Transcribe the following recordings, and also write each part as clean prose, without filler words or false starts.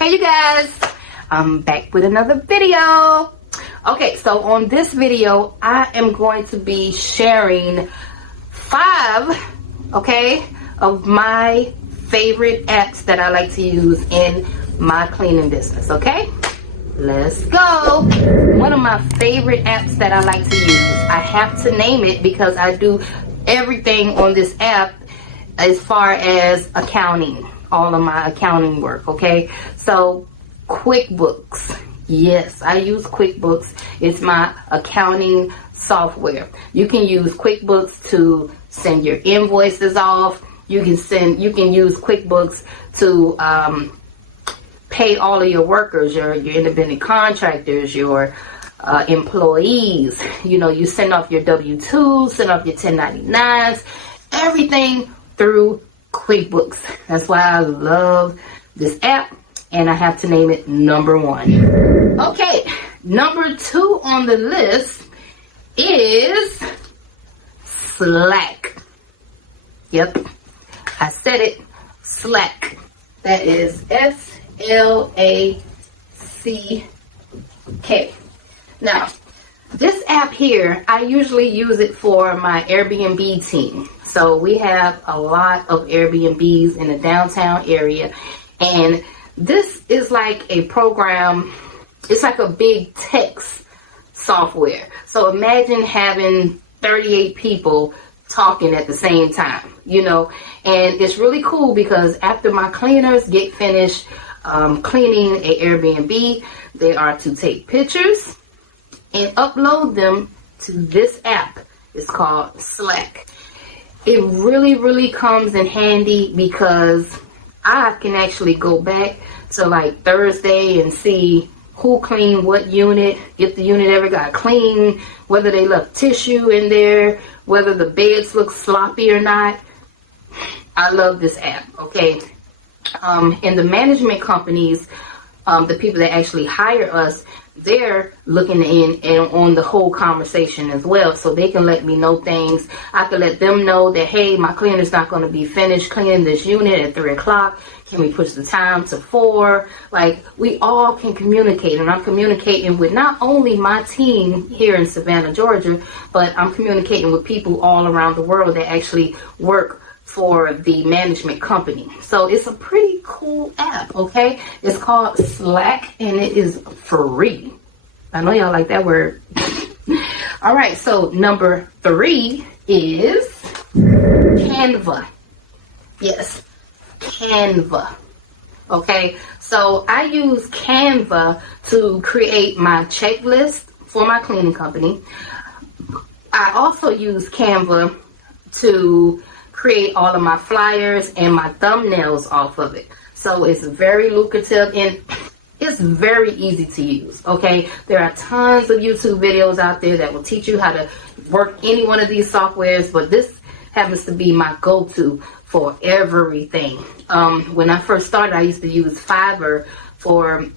Hey you guys, I'm back with another video. Okay, so on this video I am going to be sharing 5 of my favorite apps that I like to use in my cleaning business. Okay, let's go. One of my favorite apps that I like to use, I have to name it because I do everything on this app as far as accounting, all of my accounting work. Okay, so QuickBooks. Yes, I use QuickBooks. It's my accounting software. You can use QuickBooks to send your invoices off. You can use QuickBooks to pay all of your workers, your independent contractors, your employees. You know, you send off your W-2s, send off your 1099s, everything through QuickBooks. That's why I love this app, and I have to name it number 1. Okay, number 2 on the list is Slack. Yep, I said it, Slack. That is S-L-A-C-K. Now, this app here, I usually use it for my Airbnb team. So we have a lot of Airbnbs in the downtown area, and this is like a program. It's like a big text software. So imagine having 38 people talking at the same time, you know, and it's really cool because after my cleaners get finished cleaning a Airbnb, they are to take pictures and upload them to this app. It's called Slack. It really comes in handy because I can actually go back to like Thursday and see who cleaned what unit, if the unit ever got clean, whether they left tissue in there, whether the beds look sloppy or not. I love this app, okay? And the management companies, the people that actually hire us, they're looking in and on the whole conversation as well, so they can let me know things. I can let them know that, hey, my cleaner's not going to be finished cleaning this unit at 3 o'clock. Can we push the time to 4? Like, we all can communicate, and I'm communicating with not only my team here in Savannah, Georgia, but I'm communicating with people all around the world that actually work for the management company. So it's a pretty cool app, okay? It's called Slack, and it is free. I know y'all like that word. All right, so number 3 is Canva. Yes, Canva. Okay, so I use Canva to create my checklist for my cleaning company. I also use Canva to create all of my flyers and my thumbnails off of it. So it's very lucrative and it's very easy to use, okay? There are tons of YouTube videos out there that will teach you how to work any one of these softwares, but this happens to be my go-to for everything. When I first started, I used to use Fiverr for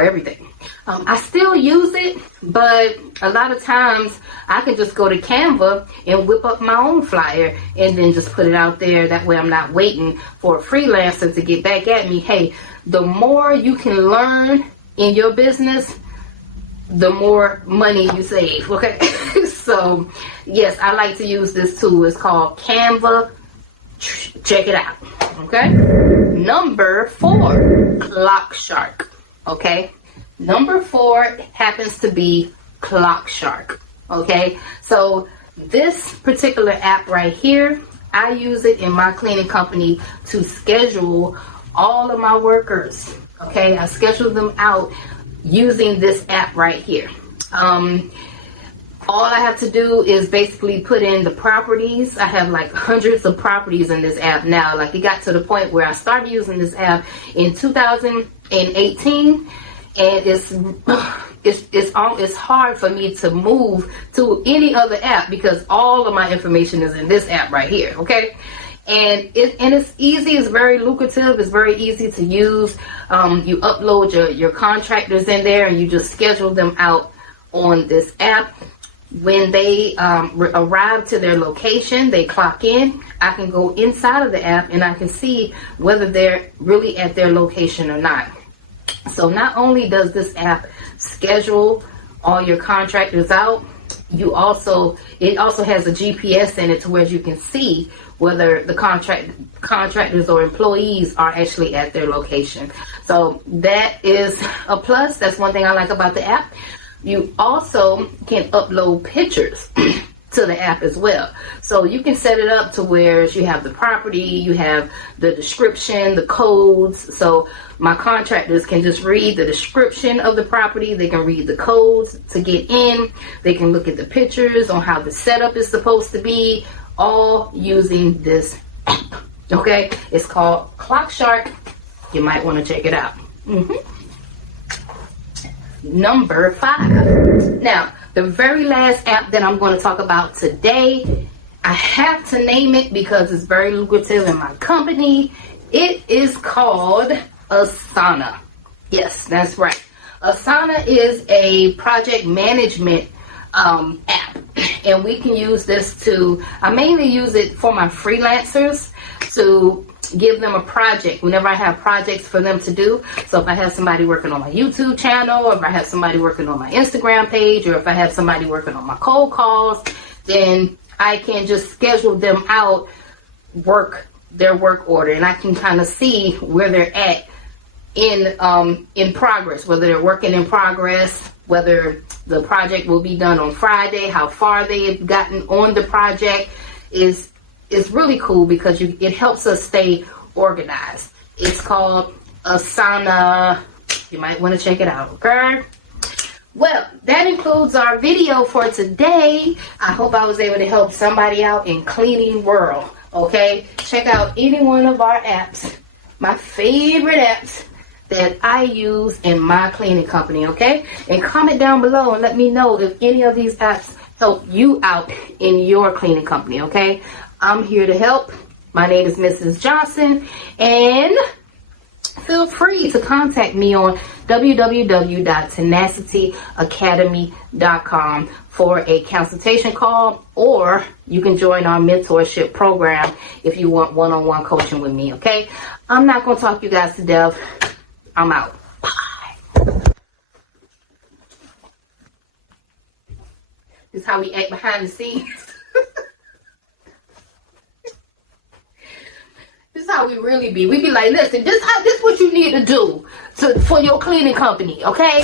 everything. I still use it, but a lot of times I can just go to Canva and whip up my own flyer and then just put it out there. That way I'm not waiting for a freelancer to get back at me. Hey, the more you can learn in your business, the more money you save, okay? So yes, I like to use this tool. It's called Canva. Check it out, okay? Number 4, CLOCKSHARK. Okay, number 4 happens to be CLOCKSHARK. Okay, so this particular app right here, I use it in my cleaning company to schedule all of my workers. Okay, I schedule them out using this app right here. All I have to do is basically put in the properties. I have like hundreds of properties in this app now. Like, it got to the point where I started using this app in 2018, and it's hard for me to move to any other app because all of my information is in this app right here. Okay, and it's easy. It's very lucrative. It's very easy to use. You upload your contractors in there, and you just schedule them out on this app. When they arrive to their location, they clock in. I can go inside of the app and I can see whether they're really at their location or not. So not only does this app schedule all your contractors out, it also has a GPS in it to where you can see whether the contractors or employees are actually at their location. So that is a plus. That's one thing I like about the app. You also can upload pictures to the app as well. So you can set it up to where you have the property, you have the description, the codes. So my contractors can just read the description of the property. They can read the codes to get in. They can look at the pictures on how the setup is supposed to be, all using this app. Okay, it's called CLOCKSHARK. You might want to check it out. Number 5. Now, the very last app that I'm going to talk about today, I have to name it because it's very lucrative in my company. It is called Asana. Yes, that's right. Asana is a project management app, and we can use this I mainly use it for my freelancers to give them a project whenever I have projects for them to do. So if I have somebody working on my YouTube channel, or if I have somebody working on my Instagram page, or if I have somebody working on my cold calls, then I can just schedule them out, their work order, and I can kind of see where they're at in progress, whether they're working in progress, whether the project will be done on Friday, how far they've gotten on the project. Is really cool because it helps us stay organized. It's called Asana. You might want to check it out, okay? Well, that includes our video for today. I hope I was able to help somebody out in cleaning world, okay? Check out any one of our apps, my favorite apps that I use in my cleaning company, okay? And comment down below and let me know if any of these apps help you out in your cleaning company, okay? I'm here to help. My name is Mrs. Johnson, and feel free to contact me on www.tenacityacademy.com for a consultation call, or you can join our mentorship program if you want one-on-one coaching with me, okay? I'm not going to talk you guys to death. I'm out. Bye. This is how we act behind the scenes. This is how we really be. We be like, listen, this what you need to do for your cleaning company, okay?